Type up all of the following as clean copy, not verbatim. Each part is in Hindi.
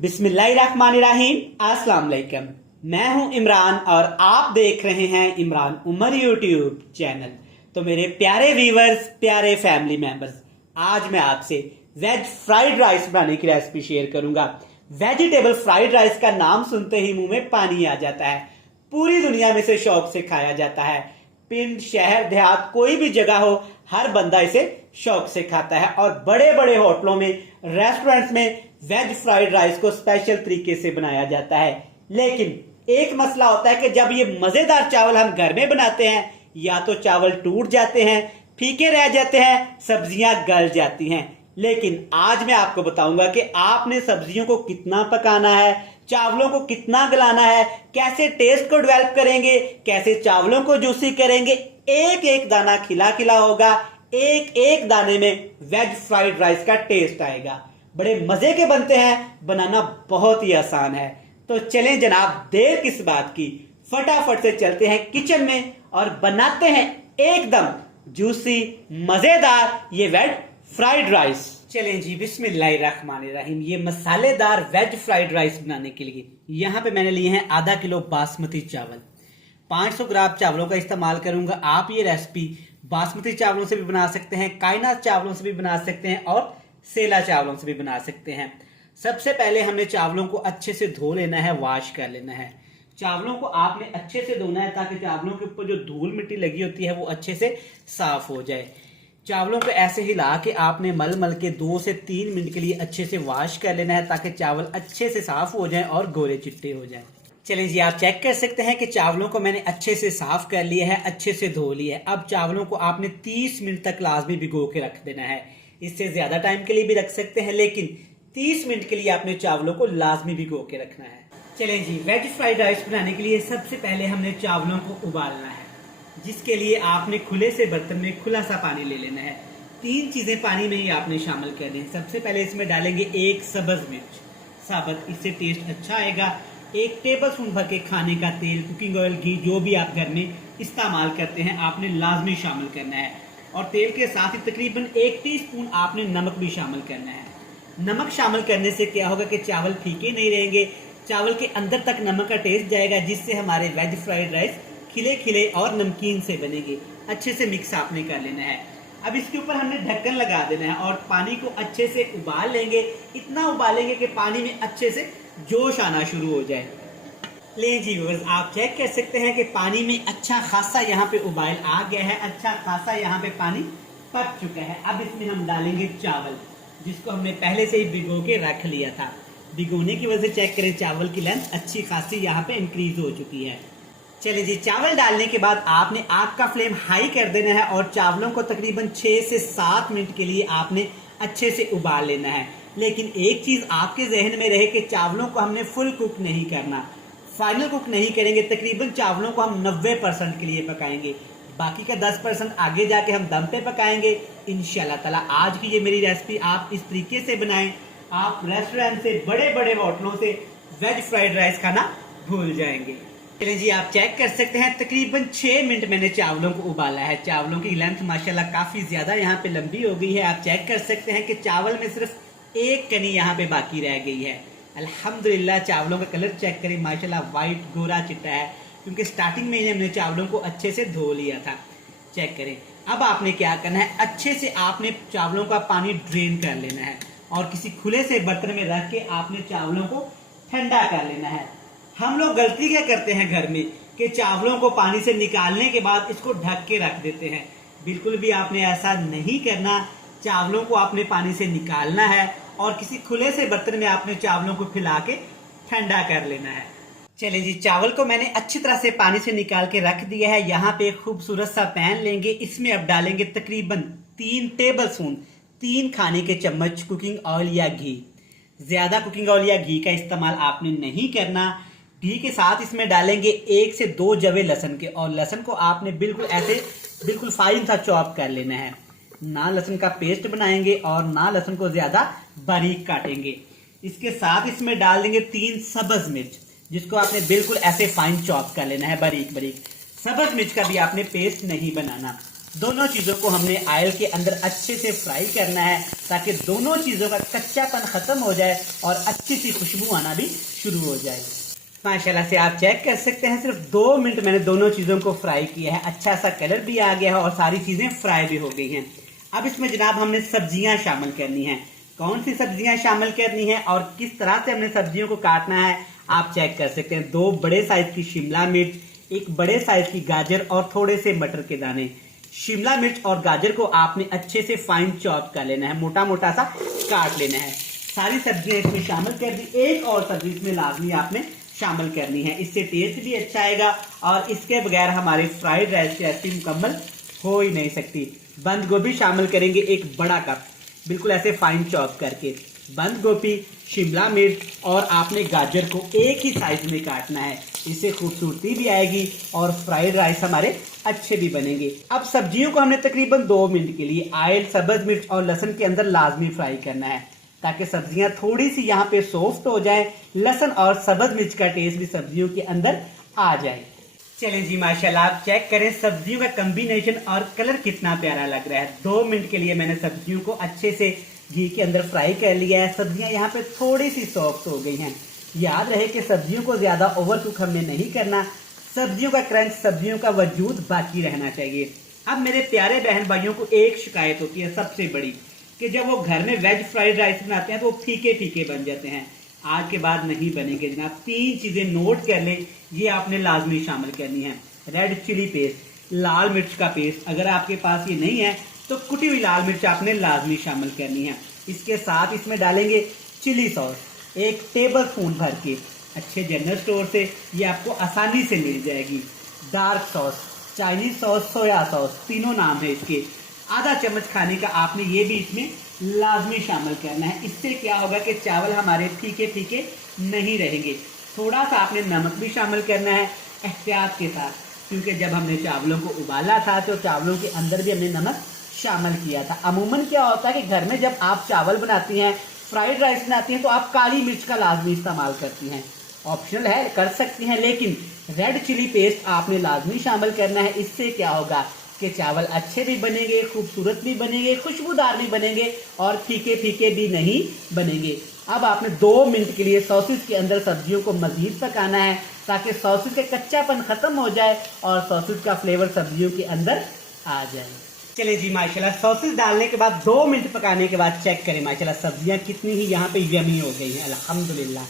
बिस्मिल्लाहिर्रहमानिर्रहीम। अस्सलाम वालेकुम। मैं हूं इमरान और आप देख रहे हैं इमरान उमर यूट्यूब चैनल। तो मेरे प्यारे व्यूवर्स, प्यारे फैमिली मेंबर्स, आज मैं आपसे वेज फ्राइड राइस बनाने की रेसिपी शेयर करूंगा। वेजिटेबल फ्राइड राइस का नाम सुनते ही मुंह में पानी आ जाता है। पूरी दुनिया में इसे शौक से खाया जाता है। पिंड, शहर, देहात, कोई भी जगह हो, हर बंदा इसे शौक से खाता है। और बड़े बड़े होटलों में, रेस्टोरेंट्स में वेज फ्राइड राइस को स्पेशल तरीके से बनाया जाता है। लेकिन एक मसला होता है कि जब ये मजेदार चावल हम घर में बनाते हैं, या तो चावल टूट जाते हैं, फीके रह जाते हैं, सब्जियां गल जाती हैं। लेकिन आज मैं आपको बताऊंगा कि आपने सब्जियों को कितना पकाना है, चावलों को कितना गलाना है, कैसे टेस्ट को डेवलप करेंगे, कैसे चावलों को जूसी करेंगे। एक एक दाना खिला खिला होगा, एक एक दाने में वेज फ्राइड राइस का टेस्ट आएगा। बड़े मजे के बनते हैं, बनाना बहुत ही आसान है। तो चलें जनाब, देर किस बात की, फटाफट से चलते हैं किचन में और बनाते हैं एकदम जूसी मजेदार ये वेज फ्राइड राइस। चलें जी, बिस्मिल्लाहिर्रहमानिर्रहीम। ये मसालेदार वेज फ्राइड राइस बनाने के लिए यहाँ पे मैंने लिए हैं आधा किलो बासमती चावल। 500 ग्राम चावलों का इस्तेमाल करूंगा। आप ये रेसिपी बासमती चावलों से भी बना सकते हैं, कायनात चावलों से भी बना सकते हैं और सेला चावलों से भी बना सकते हैं। सबसे पहले हमने चावलों को अच्छे से धो लेना है, वॉश कर लेना है। चावलों को आपने अच्छे से धोना है ताकि चावलों के ऊपर जो धूल मिट्टी लगी होती है वो अच्छे से साफ हो जाए। चावलों को ऐसे हिला के आपने मल मल के 2 से 3 मिनट के लिए अच्छे से वॉश कर लेना है ताकि चावल अच्छे से साफ हो जाएं और गोरे चिट्टे हो जाएं। चलिए जी, आप चेक कर सकते हैं कि चावलों को मैंने अच्छे से साफ कर लिया है, अच्छे से धो लिया है। अब चावलों को आपने 30 मिनट तक लाजमी भिगो के रख देना है। इससे ज्यादा टाइम के लिए भी रख सकते हैं, लेकिन 30 मिनट के लिए आपने चावलों को लाजमी भिगो के रखना है। चलें जी, वेज फ्राइड राइस बनाने के लिए सबसे पहले हमने चावलों को उबालना है, जिसके लिए आपने खुले से बर्तन में खुला सा पानी ले लेना है। 3 चीजें पानी में ही आपने शामिल कर दी। सबसे पहले इसमें डालेंगे 1 सब्ज मिर्च साबुत, इससे टेस्ट अच्छा आएगा। 1 टेबल स्पून भर के खाने का तेल, कुकिंग ऑयल, घी, जो भी आप घर में इस्तेमाल करते हैं, आपने लाजमी शामिल करना है। और तेल के साथ ही तकरीबन 1 टीस्पून आपने नमक भी शामिल करना है। नमक शामिल करने से क्या होगा कि चावल फीके नहीं रहेंगे, चावल के अंदर तक नमक का टेस्ट जाएगा, जिससे हमारे वेज फ्राइड राइस खिले खिले और नमकीन से बनेंगे। अच्छे से मिक्स आपने कर लेना है। अब इसके ऊपर हमने ढक्कन लगा देना है और पानी को अच्छे से उबाल लेंगे। इतना उबालेंगे कि पानी में अच्छे से जोश आना शुरू हो जाए। ले जी व्यूअर्स, आप चेक कर सकते हैं कि पानी में अच्छा खासा यहाँ पे उबाल आ गया है, अच्छा खासा यहाँ पे पानी पक चुका है। अब इसमें हम डालेंगे चावल, जिसको हमने पहले से ही भिगो के रख लिया था। भिगोने की वजह से चेक करें, चावल की लेंथ अच्छी खासी यहाँ पे इंक्रीज हो चुकी है। चलिए जी, चावल डालने के बाद आपने आग का फ्लेम हाई कर देना है और चावलों को तकरीबन 6 से 7 मिनट के लिए आपने अच्छे से उबाल लेना है। लेकिन एक चीज आपके जहन में रहे कि चावलों को हमने फुल कुक नहीं करना, फाइनल कुक नहीं करेंगे। तकरीबन चावलों को हम 90% के लिए पकाएंगे, बाकी का 10% आगे जाके हम दम पे पकाएंगे इंशाल्लाह ताला। आज की ये मेरी रेसिपी आप इस तरीके से बनाएं, आप रेस्टोरेंट से, बड़े बड़े होटलों से वेज फ्राइड राइस खाना भूल जाएंगे। चलिए जी, आप चेक कर सकते हैं तकरीबन 6 मिनट मैंने चावलों को उबाला है। चावलों की लेंथ माशाल्लाह काफी ज्यादा यहाँ पे लंबी हो गई है। आप चेक कर सकते हैं कि चावल में सिर्फ 1 कनी यहाँ पे बाकी रह गई है। अल्हम्दुलिल्लाह, चावलों का कलर चेक करें, माशाल्लाह वाइट गोरा चिट्टा है, क्योंकि स्टार्टिंग में ही हमने चावलों को अच्छे से धो लिया था। चेक करें। अब आपने क्या करना है, अच्छे से आपने चावलों का पानी ड्रेन कर लेना है और किसी खुले से बर्तन में रख के आपने चावलों को ठंडा कर लेना है। हम लोग गलती क्या करते हैं घर में कि चावलों को पानी से निकालने के बाद इसको ढक के रख देते हैं। बिल्कुल भी आपने ऐसा नहीं करना। चावलों को आपने पानी से निकालना है और किसी खुले से बर्तन में आपने चावलों को फैला के ठंडा कर लेना है। चलिए जी, चावल को मैंने अच्छी तरह से पानी से निकाल के रख दिया है। यहाँ पे एक खूबसूरत सा पैन लेंगे, इसमें अब डालेंगे तकरीबन 3 टेबल स्पून, 3 खाने के चम्मच कुकिंग ऑयल या घी। ज्यादा कुकिंग ऑयल या घी का इस्तेमाल आपने नहीं करना। घी के साथ इसमें डालेंगे 1 से 2 जवे लहसुन के, और लहसुन को आपने बिल्कुल ऐसे बिल्कुल फाइन सा चॉप कर लेना है। ना लहसुन का पेस्ट बनाएंगे और ना लहसुन को ज्यादा बारीक काटेंगे। इसके साथ इसमें डाल देंगे 3 सब्ज मिर्च, जिसको आपने बिल्कुल ऐसे फाइन चॉप कर लेना है, बारीक बारीक। सब्ज मिर्च का भी आपने पेस्ट नहीं बनाना। दोनों चीज़ों को हमने ऑयल के अंदर अच्छे से फ्राई करना है ताकि दोनों चीज़ों का कच्चापन ख़त्म हो जाए और अच्छी सी खुशबू आना भी शुरू हो जाए। माशाल्लाह से आप चेक कर सकते हैं, सिर्फ 2 मिनट मैंने दोनों चीज़ों को फ्राई किया है। अच्छा सा कलर भी आ गया है और सारी चीज़ें फ्राई भी हो गई हैं। अब इसमें जनाब हमने सब्जियां शामिल करनी है। कौन सी सब्जियां शामिल करनी है और किस तरह से हमने सब्जियों को काटना है आप चेक कर सकते हैं। 2 बड़े साइज की शिमला मिर्च, 1 बड़े साइज की गाजर और थोड़े से मटर के दाने। शिमला मिर्च और गाजर को आपने अच्छे से फाइन चॉप कर लेना है, मोटा मोटा सा काट लेना है। सारी सब्जियां इसमें शामिल कर दी। एक और सब्जी इसमें लाजमी आपने शामिल करनी है, इससे टेस्ट भी अच्छा आएगा और इसके बगैर हमारे फ्राइड राइस की रेसिपी मुकम्मल हो ही नहीं सकती। बंद गोभी शामिल करेंगे 1 बड़ा कप, बिल्कुल ऐसे फाइन चॉप करके। बंद गोभी, शिमला मिर्च और आपने गाजर को एक ही साइज में काटना है, इससे खूबसूरती भी आएगी और फ्राइड राइस हमारे अच्छे भी बनेंगे। अब सब्जियों को हमने तकरीबन 2 मिनट के लिए ऑयल, सब्ज मिर्च और लहसुन के अंदर लाजमी फ्राई करना है ताकि सब्जियां थोड़ी सी यहाँ पे सॉफ्ट हो जाएं, लहसुन और सब्ज मिर्च का टेस्ट भी सब्जियों के अंदर आ जाए। चलें जी, माशाल्लाह आप चेक करें सब्जियों का कॉम्बिनेशन और कलर कितना प्यारा लग रहा है। 2 मिनट के लिए मैंने सब्जियों को अच्छे से घी के अंदर फ्राई कर लिया है। सब्जियां यहाँ पे थोड़ी सी सॉफ्ट हो गई हैं। याद रहे कि सब्जियों को ज्यादा ओवर कुक हमने नहीं करना, सब्जियों का क्रंच, सब्जियों का वजूद बाकी रहना चाहिए। अब मेरे प्यारे बहन भाइयों को एक शिकायत होती है सबसे बड़ी, कि जब वो घर में वेज फ्राइड राइस बनाते हैं तो वो फीके फीके बन जाते हैं। आज के बाद नहीं बनेंगे जनाब। 3 चीजें नोट कर लें, ये आपने लाजमी शामिल करनी है। रेड चिली पेस्ट, लाल मिर्च का पेस्ट, अगर आपके पास ये नहीं है तो कुटी हुई लाल मिर्च आपने लाजमी शामिल करनी है। इसके साथ इसमें डालेंगे चिली सॉस 1 टेबल स्पून भर के, अच्छे जनरल स्टोर से ये आपको आसानी से मिल जाएगी। Dark sauce, Chinese sauce, soya sauce, तीनों नाम है इसके। आधा चम्मच खाने का आपने ये भी इसमें लाजमी शामिल करना है। इससे क्या होगा कि चावल हमारे फीके फीके नहीं रहेंगे। थोड़ा सा आपने नमक भी शामिल करना है एहतियात के साथ, क्योंकि जब हमने चावलों को उबाला था तो चावलों के अंदर भी हमने नमक शामिल किया था। अमूमन क्या होता है कि घर में जब आप चावल बनाती हैं, फ्राइड राइस बनाती हैं, तो आप काली मिर्च का लाजमी इस्तेमाल करती हैं। ऑप्शनल है, कर सकती हैं, लेकिन रेड चिली पेस्ट आपने लाजमी शामिल करना है। इससे क्या होगा कि चावल अच्छे भी बनेंगे, खूबसूरत भी बनेंगे, खुशबूदार भी बनेंगे और फीके फीके भी नहीं बनेंगे। अब आपने 2 मिनट के लिए सॉसेज के अंदर सब्जियों को मजीद पकाना है ताकि सॉसेज का कच्चापन खत्म हो जाए और सॉसेज का फ्लेवर सब्जियों के अंदर आ जाए। चलिए जी, माशाल्लाह सॉसेज डालने के बाद 2 मिनट पकाने के बाद चेक करें माशाल्लाह सब्जियां कितनी ही यहाँ पे यमी हो गई हैं, अल्हम्दुलिल्लाह।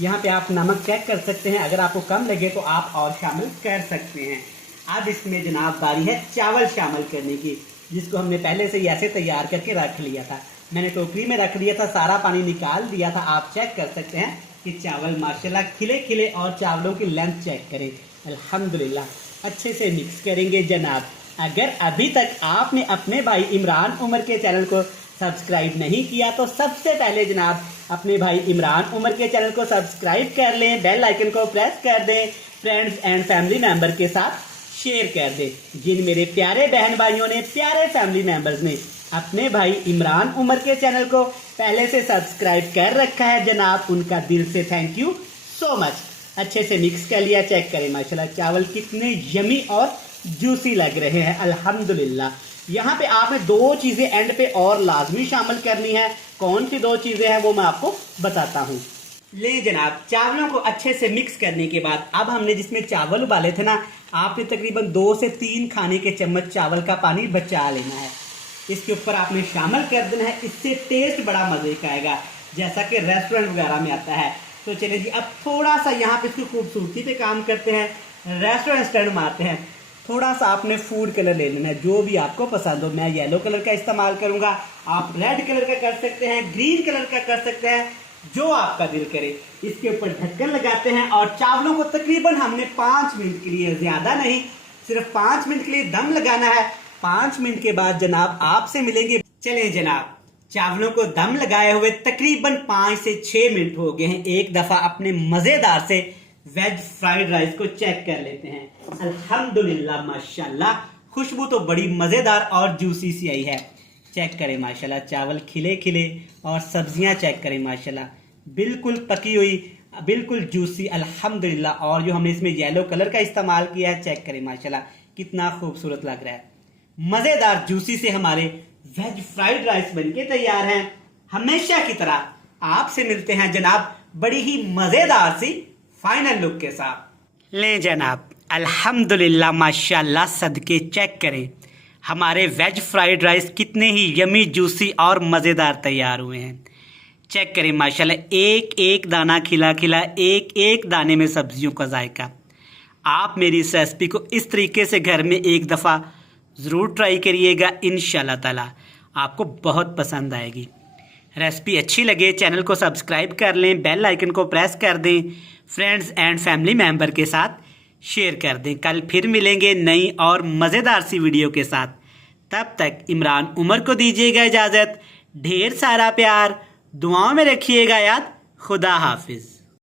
यहाँ पे आप नमक चेक कर सकते हैं, अगर आपको कम लगे तो आप और शामिल कर सकते हैं। अब इसमें जनाब बारी है चावल शामिल करने की, जिसको हमने पहले से ही ऐसे तैयार करके रख लिया था। मैंने टोकरी में रख दिया था, सारा पानी निकाल दिया था। आप चेक कर सकते हैं कि चावल माशाल्लाह खिले खिले और चावलों की लेंथ चेक करें, अल्हम्दुलिल्लाह। अच्छे से मिक्स करेंगे जनाब। अगर अभी तक आपने अपने भाई इमरान उमर के चैनल को सब्सक्राइब नहीं किया तो सबसे पहले जनाब अपने भाई इमरान उमर के चैनल को सब्सक्राइब कर लें, बेल आइकन को प्रेस कर दें, फ्रेंड्स एंड फैमिली मेंबर के साथ शेयर कर दे। जिन मेरे प्यारे बहन भाइयों ने, प्यारे फैमिली मेंबर्स ने अपने भाई इमरान उमर के चैनल को पहले से सब्सक्राइब कर रखा है जनाब, उनका दिल से थैंक यू सो मच। अच्छे से मिक्स कर लिया, चेक करें माशाल्लाह चावल कितने यमी और जूसी लग रहे हैं, अल्हम्दुलिल्लाह। यहाँ पे आपने 2 चीजें एंड पे और लाजमी शामिल करनी है। कौन सी 2 चीजें हैं वो मैं आपको बताता हूँ। ले जनाब, चावलों को अच्छे से मिक्स करने के बाद अब हमने जिसमें चावल उबाले थे ना, आपने तकरीबन 2 से 3 खाने के चम्मच चावल का पानी बचा लेना है। इसके ऊपर आपने शामिल कर देना है, इससे टेस्ट बड़ा मजे का आएगा जैसा कि रेस्टोरेंट वगैरह में आता है। तो चलिए जी, अब थोड़ा सा यहाँ पे इसकी खूबसूरती पे काम करते हैं, रेस्टोरेंट स्टैंड मारते हैं। थोड़ा सा आपने फूड कलर ले लेना है, जो भी आपको पसंद हो। मैं येलो कलर का इस्तेमाल करूंगा, आप रेड कलर का कर सकते हैं, ग्रीन कलर का कर सकते हैं, जो आपका दिल करे। इसके ऊपर ढक्कन लगाते हैं और चावलों को तकरीबन हमने 5 मिनट के लिए, ज्यादा नहीं, सिर्फ 5 मिनट के लिए दम लगाना है। 5 मिनट के बाद जनाब आपसे मिलेंगे। चलें जनाब, चावलों को दम लगाए हुए तकरीबन 5 से 6 मिनट हो गए हैं। एक दफा अपने मजेदार से वेज फ्राइड राइस को चेक कर लेते हैं। अल्हम्दुलिल्लाह माशाल्लाह, खुशबू तो बड़ी मजेदार और जूसी सी आई है। चेक करें माशाल्लाह, चावल खिले खिले और सब्जियां चेक करें माशाल्लाह, बिल्कुल पकी हुई, बिल्कुल जूसी, अल्हम्दुलिल्लाह। और जो हमने इसमें येलो कलर का इस्तेमाल किया है, चेक करें माशाल्लाह कितना खूबसूरत लग रहा है। मजेदार जूसी से हमारे वेज फ्राइड राइस बनके तैयार हैं। हमेशा की तरह आपसे मिलते हैं जनाब बड़ी ही मजेदार सी फाइनल लुक के साथ। लें जनाब, अल्हम्दुलिल्लाह माशाल्लाह सदके चेक करें हमारे वेज फ्राइड राइस कितने ही यमी जूसी और मज़ेदार तैयार हुए हैं। चेक करें माशाल्लाह, एक एक दाना खिला खिला, एक एक दाने में सब्जियों का जायका। आप मेरी इस रेसिपी को इस तरीके से घर में एक दफ़ा ज़रूर ट्राई करिएगा, इंशाल्लाह ताला आपको बहुत पसंद आएगी। रेसिपी अच्छी लगे चैनल को सब्सक्राइब कर लें, बेल आइकन को प्रेस कर दें, फ्रेंड्स एंड फैमिली मेम्बर के साथ शेयर कर दें। कल फिर मिलेंगे नई और मज़ेदार सी वीडियो के साथ। तब तक इमरान उमर को दीजिएगा इजाज़त। ढेर सारा प्यार, दुआओं में रखिएगा याद। खुदा हाफिज़।